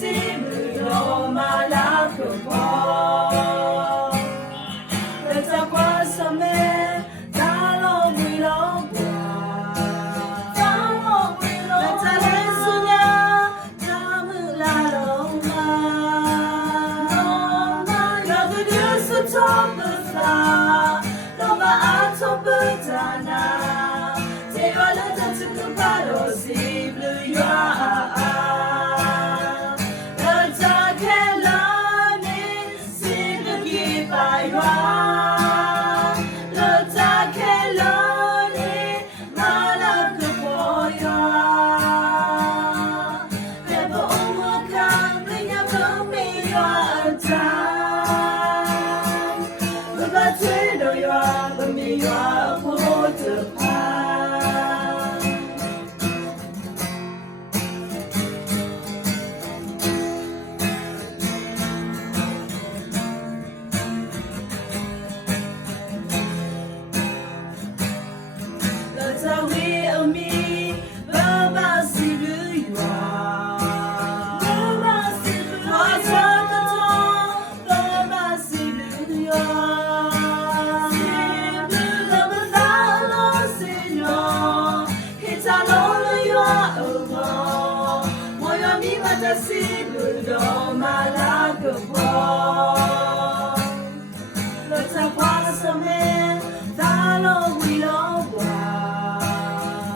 စီမလို့မလာကိုပေါ်လက်ချကွာစမဲဒါလို့မီလို့ကွာဒါလို့မီလို့လက်ချလေးစညာဒါမလာလို့မရောသူဒီစတော့မလားတော့မအားထုတ်ပဒနာကျေရလက်ချကပါတော့စီဘလူးရွာစီလူတော်မလာကိုပေါ်လက်ချပွားစမဲဒါလို့ဝီလို့ကွာ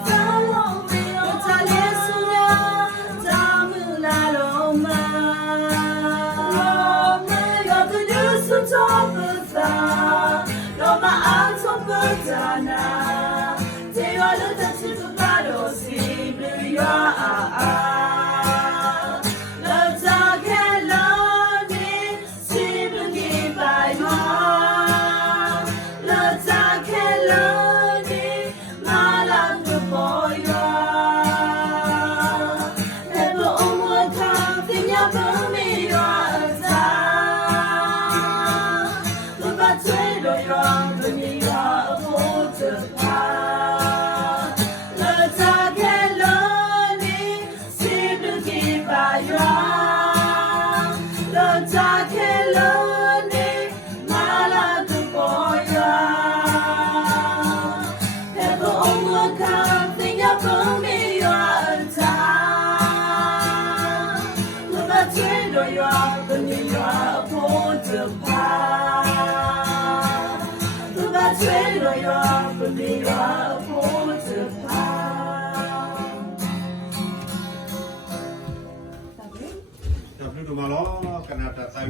ဒါလို့ဝီလို့ချလေးစညာဒါမလာလို့မရောသူဒုစတော့ပသာတော့မအားဆုံးပဒနာကျေရလို့တဲ့သူကတော့စီလူရွာTapi rumah lo kena data